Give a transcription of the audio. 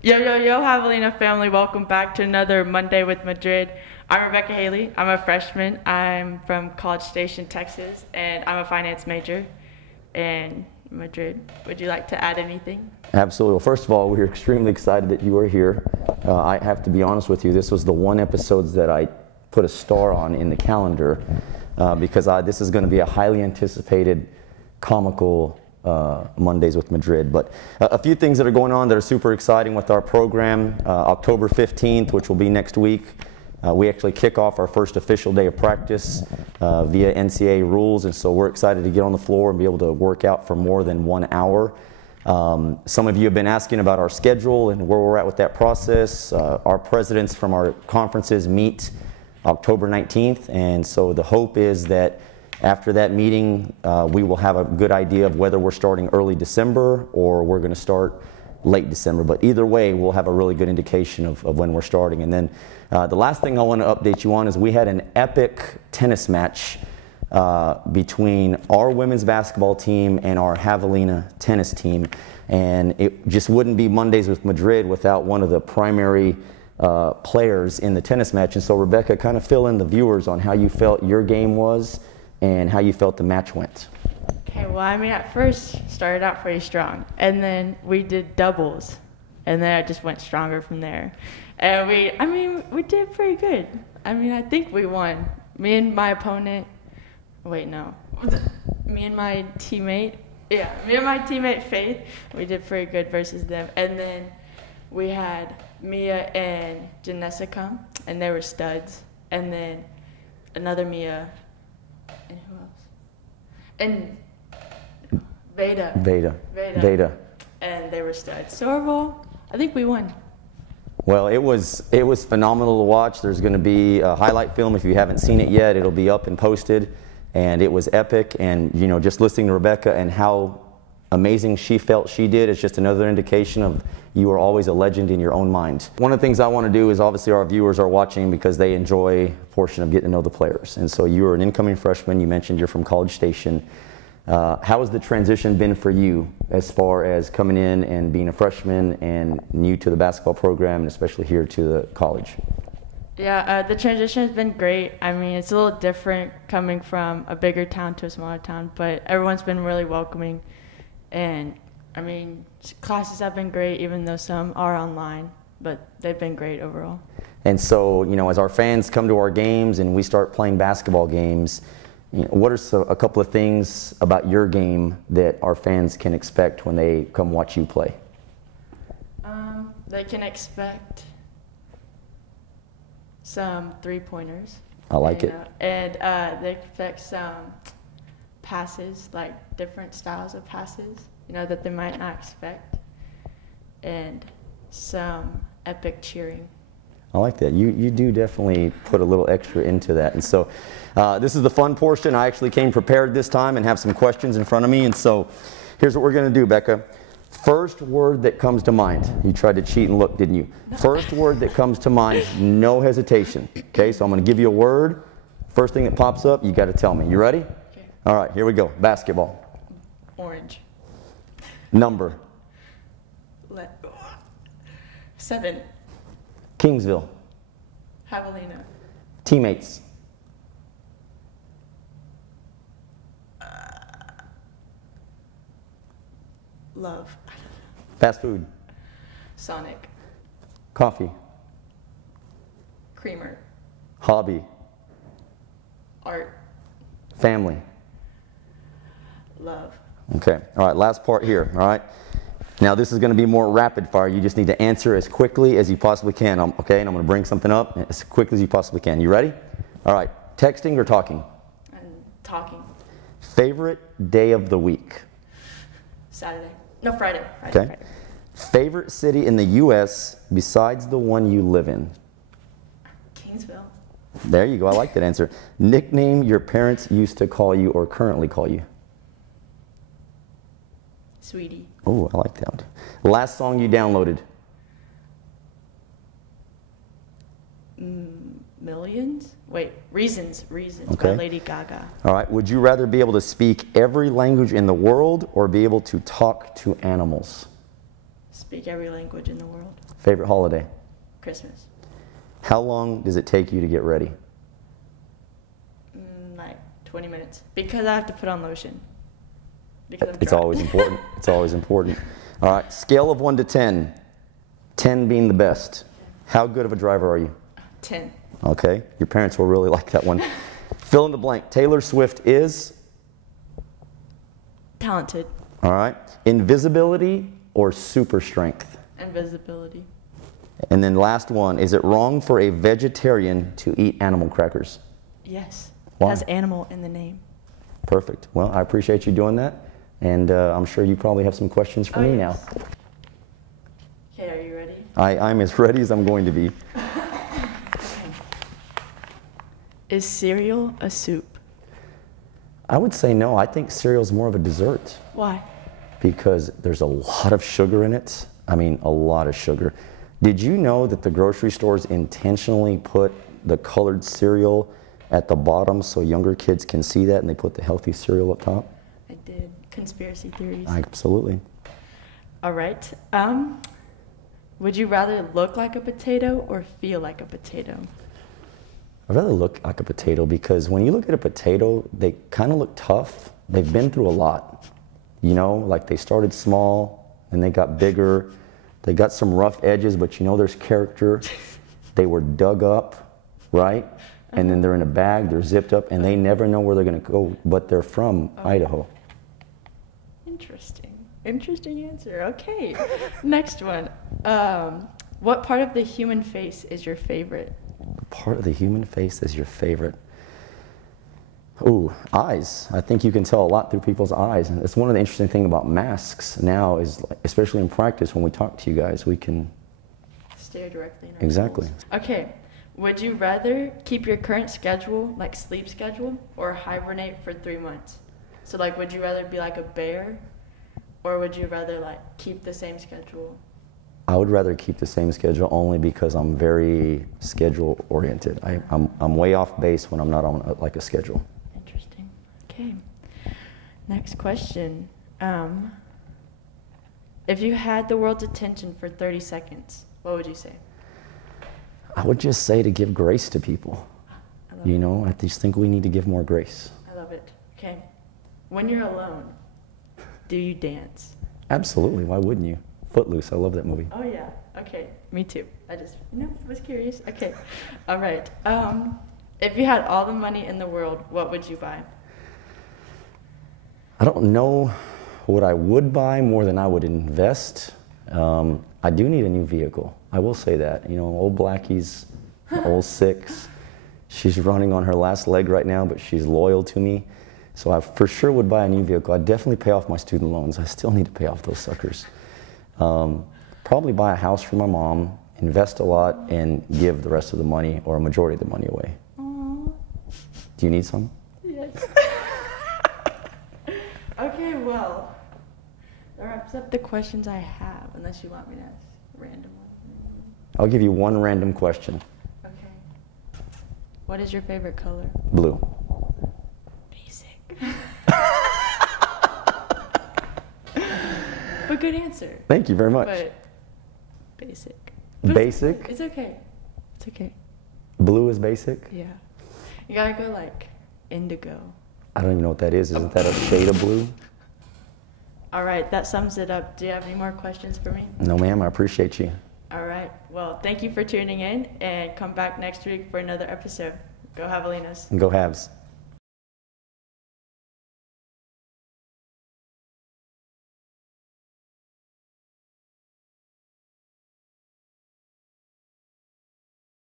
Yo, yo, yo, Javelina family, welcome back to another Monday with Madrid. I'm Rebekah Hailey. I'm a freshman. I'm from College Station, Texas, and I'm a finance major in Madrid. Would you like to add anything? Absolutely. Well, first of all, we're extremely excited that you are here. I have to be honest with you, this was the one episode that I put a star on in the calendar because this is going to be a highly anticipated comical Mondays with Madrid. But a few things that are going on that are super exciting with our program. October 15th, which will be next week, we actually kick off our first official day of practice via NCAA rules, and so we're excited to get on the floor and be able to work out for more than 1 hour. Some of you have been asking about our schedule and where we're at with that process. Our presidents from our conferences meet October 19th, and so the hope is that after that meeting, we will have a good idea of whether we're starting early December or we're going to start late December. But either way, we'll have a really good indication of when we're starting. And then the last thing I want to update you on is we had an epic tennis match between our women's basketball team and our Javelina tennis team. And it just wouldn't be Mondays with Madrid without one of the primary players in the tennis match. And so, Rebekah, kind of fill in the viewers on how you felt your game was and how you felt the match went. Okay, well, I mean, at first started out pretty strong, and then we did doubles, and then I just went stronger from there. And we did pretty good. I mean, I think we won. Me and my opponent, me and my teammate Faith, we did pretty good versus them. And then we had Mia and Janessa come, and they were studs. And then another Mia, and who else? And Veda. And they were studs. So overall, I think we won. Well, it was phenomenal to watch. There's going to be a highlight film if you haven't seen it yet. It'll be up and posted, and it was epic. And you know, just listening to Rebekah and how amazing she felt she did is just another indication of you are always a legend in your own mind. One of the things I want to do is, obviously our viewers are watching because they enjoy a portion of getting to know the players. And so you are an incoming freshman. You mentioned you're from College Station. How has the transition been for you as far as coming in and being a freshman and new to the basketball program, and especially here to the college? Yeah, the transition has been great. I mean, it's a little different coming from a bigger town to a smaller town, but everyone's been really welcoming. And I mean, classes have been great, even though some are online, but they've been great overall. And so, you know, as our fans come to our games and we start playing basketball games, you know, what are a couple of things about your game that our fans can expect when they come watch you play? They can expect some three-pointers. I like it. And they expect some passes, like different styles of passes, you know, that they might not expect, and some epic cheering. I like that. You do definitely put a little extra into that. And so this is the fun portion. I actually came prepared this time and have some questions in front of me. And so here's what we're going to do, Becca. First word that comes to mind. You tried to cheat and look, didn't you? No. First word that comes to mind, no hesitation. Okay, so I'm going to give you a word. First thing that pops up, you got to tell me. You ready? Okay. All right, here we go. Basketball. Orange. Number. 7. Kingsville. Javelina. Teammates. Love. Fast food. Sonic. Coffee. Creamer. Hobby. Art. Family. Love. Okay, all right, last part here, all right? Now this is going to be more rapid fire. You just need to answer as quickly as you possibly can, okay? And I'm going to bring something up as quickly as you possibly can. You ready? All right, texting or talking? Talking. Favorite day of the week? Saturday. No, Friday. Okay. Friday. Favorite city in the U.S. besides the one you live in? Kingsville. There you go, I like that answer. Nickname your parents used to call you or currently call you? Sweetie. Oh, I like that one. Last song you downloaded? Millions? Wait, Reasons okay. by Lady Gaga. All right, would you rather be able to speak every language in the world or be able to talk to animals? Speak every language in the world. Favorite holiday? Christmas. How long does it take you to get ready? Like 20 minutes. Because I have to put on lotion. Because It's always important. It's always important. All right, scale of 1 to 10. 10 being the best. How good of a driver are you? 10. Okay, your parents will really like that one. Fill in the blank. Taylor Swift is? Talented. All right. Invisibility or super strength? Invisibility. And then last one, is it wrong for a vegetarian to eat animal crackers? Yes. Why? It has animal in the name. Perfect. Well, I appreciate you doing that. And I'm sure you probably have some questions for me yes. now. Okay, are you ready? I'm as ready as I'm going to be. Is cereal a soup? I would say no. I think cereal is more of a dessert Why? because there's a lot of sugar in it. I mean, a lot of sugar. Did you know that the grocery stores intentionally put the colored cereal at the bottom so younger kids can see that, and they put the healthy cereal up top? I did. Conspiracy theories. Absolutely. All right. Would you rather look like a potato or feel like a potato? I'd rather look like a potato because when you look at a potato, they kind of look tough. They've been through a lot. You know, like they started small and they got bigger. They got some rough edges, but you know there's character. They were dug up, right? And then they're in a bag, they're zipped up, and they never know where they're going to go, but they're from Idaho. Interesting. Interesting answer. Okay. Next one. What part of the human face is your favorite? Part of the human face is your favorite. Ooh, eyes. I think you can tell a lot through people's eyes. And it's one of the interesting things about masks now is, especially in practice, when we talk to you guys, we can... Stare directly in our Exactly. souls. Okay. Would you rather keep your current schedule, like sleep schedule, or hibernate for 3 months? So like, would you rather be like a bear, or would you rather like keep the same schedule? I would rather keep the same schedule only because I'm very schedule oriented. I'm way off base when I'm not on like a schedule. Interesting. Okay. Next question. If you had the world's attention for 30 seconds, what would you say? I would just say to give grace to people. You know, I just think we need to give more grace. I love it. Okay. When you're alone, do you dance? Absolutely. Why wouldn't you? Footloose. I love that movie. Oh yeah. Okay. Me too. I just, was curious. Okay. All right. If you had all the money in the world, what would you buy? I don't know what I would buy more than I would invest. I do need a new vehicle. I will say that. You know, old Blackie's, old 6. She's running on her last leg right now, but she's loyal to me. So I for sure would buy a new vehicle. I'd definitely pay off my student loans. I still need to pay off those suckers. Probably buy a house for my mom, invest a lot, and give the rest of the money or a majority of the money away. Aww. Do you need some? Yes. Okay, well, that wraps up the questions I have, unless you want me to ask a random one. I'll give you one random question. Okay. What is your favorite color? Blue. Basic. But good answer. Thank you very much. But basic. Basic? It's okay. It's okay. Blue is basic? Yeah. You gotta go like indigo. I don't even know what that is. Isn't that a shade of blue? All right, that sums it up. Do you have any more questions for me? No, ma'am. I appreciate you. All right. Well, thank you for tuning in, and come back next week for another episode. Go Javelinas. And go Habs.